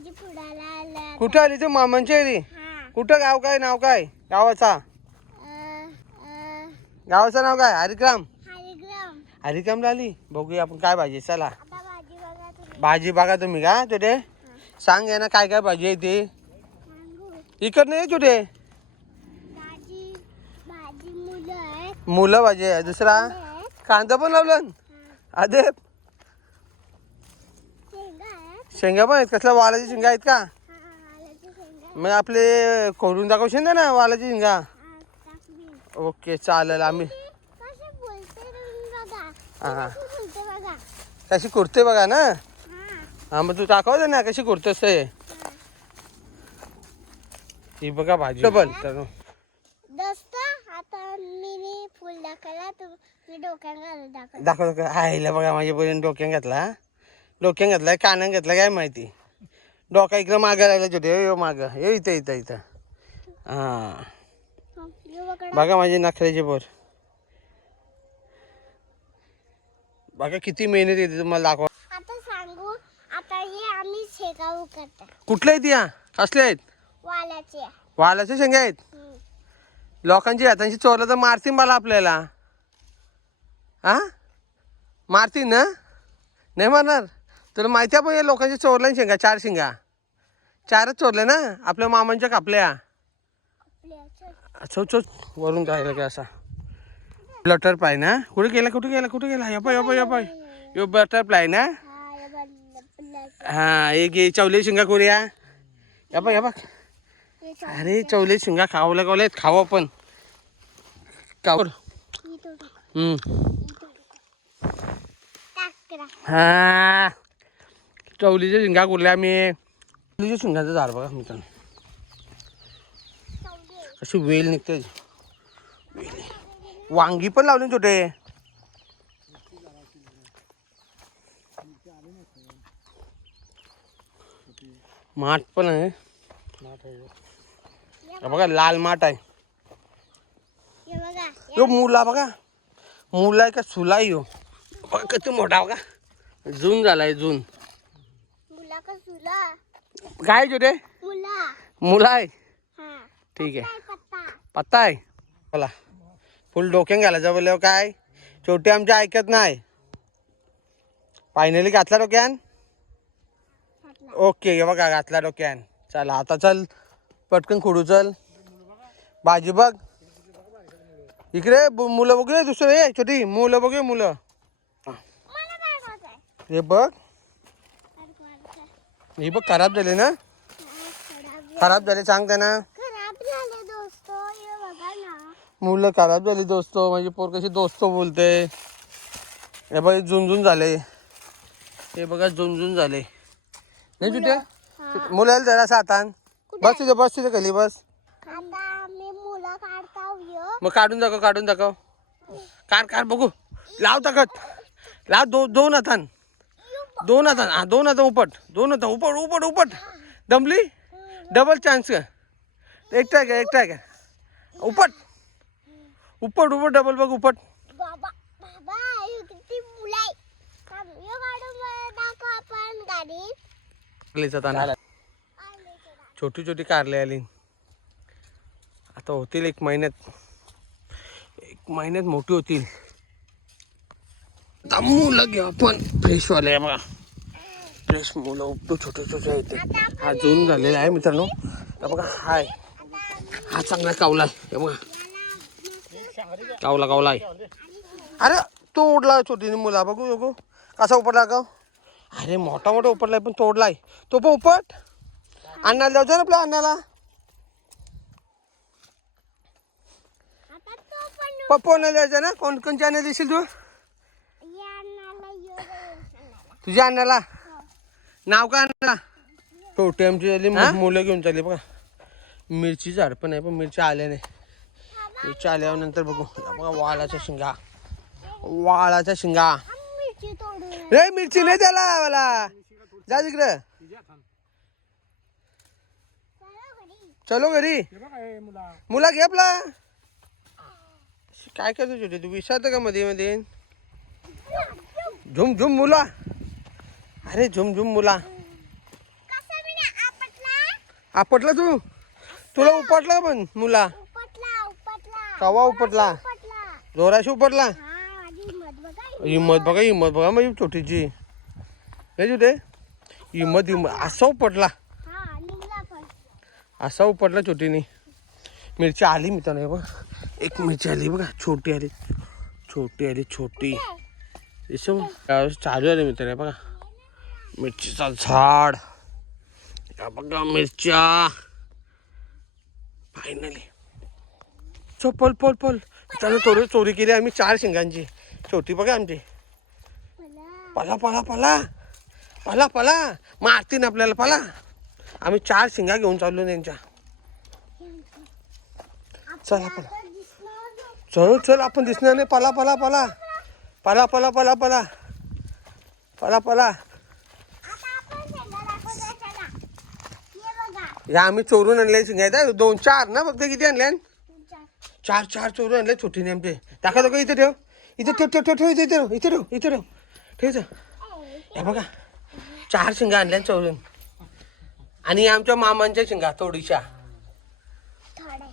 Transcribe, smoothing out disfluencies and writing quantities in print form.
भाजी फोडायला आला. कुठं आली तू मामांच्या घरी? कुठं गाव काय नाव काय गावाचा? गावाचं नाव काय? हरिग्राम. हरिग्रामला आली. बघूया आपण काय भाजी. चला भाजी बघा तुम्ही का छोटे. सांग या ना काय काय भाजी आहे ती. इकड नाही छोटे. मुलं भाजी आहे. दुसरा कांदा पण लावलं. अरे शेंगा पण आहेत. कसल्या वालाची शेंगा आहेत का? मग आपले खोडून दाखवशील ना वालाची शेंगा. ओके चालेल. आम्ही हा कशी कुर्ते बघा ना. हा मग तू दाखव ना कशी कुर्तस आहे. ही बघा भाजी पण तर दाखव. आईला बघा माझ्या बहीण डोक्यात घातला. डोक्यात घातलाय कानात घातला काय माहिती. डोका इकडं मागे राहिला छोटे. यो माग ये इथं इथं इथं. हा बघा माझी नखऱ्याची बोर. बघा किती मेहनत येते तुम्हाला दाखवा. आता सांगू. आता हे आम्ही शेंगा उकडतो. कुठल्या आहेत या? कसल्या आहेत? वालाचे. वालाच्या शेंगा आहेत. लोकांची हातांची चोरलं तर मारतील मला आपल्याला. हा मारतील ना? नाही मारणार. तुला माहिती आहे पण या लोकांच्या चोरल्या शेंगा. 4 शेंगा. 4च चोरले ना आपल्या मामांच्या कापल्या. चोच वरून राहिलं का असा बटरफ्लाय ना. कुठे गेला कुठे गेला कुठे गेला. यपा यपा यपा यो बटरफ्लाय ना. हा एक चवले शेंगा करूया. यपा यपा. अरे चवले शेंगा खावल्या खावल्यात. खावं पण कावर. हा चवलीच्या शेंगा कुरल्या आम्ही. चवलीच्या शेंगाचं झाड बघा मित्रांनो. अशी वेल निघते. वांगी पण लावली छोटे. माठ पण आहे. बघा लाल माठ आहे. यो मुला बघा. मुला आहे का सुला आहे यो. बघा किती मोठा बघा. जून झालाय जून. काय छोटे मुला आहे. ठीक आहे पत्ता आहे. बोला फुल डोक्यान घालायचं बोलल्यावर काय छोटे आमच्या ऐकत नाही. फायनली घातला डोक्यान. ओके हे बघा घातला डोक्यान. चला आता चल पटकन खोडू चल. भाजी बघ इकडे. मुलं बघूया दुसरं. हे छोटी मुलं बघूया मुलं. हे बघ हे बघ खराब झाले ना. खराब झाले सांगते ना. मुलं खराब झाली दोस्तो. माझी पोर कशी दोस्तो बोलते. हे बघ झुंझुन झाले. हे बघा झुंझुन झाले नाही तुझे. मुलाला जरा हातान बस तिथे. बस तिथे खाली बस. मग काढून दाखव काढून दाखव. काढ काढ बघू. लाव ताकद लाव. दोन हातान. दोन हातान. हा 2 हात उपट. 2 हात उपट उपट उपट. दमली. डबल चान्स का. एकटा घ्या एकटा घ्या. उपट उपट उपट डबल बघ उपट. छोटी छोटी कारले आली. आता होतील 1 महिन्यात. 1 महिन्यात मोठी होतील. आता मुलं घेऊ आपण फ्रेशवाले बघा. फ्रेश मुलं उपटू छोटे छोटे येते. हा जून झालेला आहे मित्रांनो. बघा हाय हा चांगला कावला आहे. बघा कावला कावला आहे. अरे तो उडला छोटी मुला. बघू बघू कसा उपटला का. अरे मोठा मोठा उपटलाय पण तोडलाय. तो पण उपट. अन्नाला जाऊ ना आपल्या अन्नाला. पप्पू अन्नाला जायचं ना. कोणच्या अन्नाला दिसेल तू. तुझ्या अन्नाला नाव काय अन्नाला. छोटे आमची झाली मुलं घेऊन चालली बघा. मिरची झाड पण आहे पण मिरची आल्या नाही. मिरची आल्यावर नंतर बघू. बघा वालाच्या शेंगा. वालाच्या शेंगा. रे मिरची नाही त्याला मला. जा तिकडे. चलो घरी. मुला घे आपला. काय करतो छोटे तू. विसरतो का मध्ये मध्ये. झुम झुम मुला. अरे झुम झुम मुला. आपटला तू तुला उपटला पण मुला उपटला उपटला कवा उपटला उपटला. जोराशी उपटला हा माझी हिम्मत बघा हिम्मत बघा माझी छोटीची हे ते हिम्मत असा उपटला हा निघला पण. असा उपटला छोटीने. मिरची आली मित्रांनो बघ एक मिरची आली बघा छोटी आली छोटी चालू आले मित्र बघा मिरचीचा झाड बघा मिरच्या फायनली पल पल पल त्यानं चोरी केली आम्ही 4 शेंगांची छोटी बघा आमची. मला पला पला पला पला पला मारतीन आपल्याला पला. आम्ही 4 शेंगा घेऊन चाललो त्यांच्या. चला पला आता दिसणार. चल चल आपण दिसणार नाही पला पला पला पला पला पला पला पला पला. आता आपण शेंगा दाखवतो चला. हे बघा. या आम्ही चोरून आणले शेंगा 2-4 ना फक्त किती आणल्या तुमच्या 4 चोरून आणले छोटीने आमचे. दाखव दाखव इथे ठेव इथे ठेव ठेव हे बघा 4 शेंगा आणल्या चोरून आणि आमच्या मामांच्या शेंगा थोडीशा थोड्या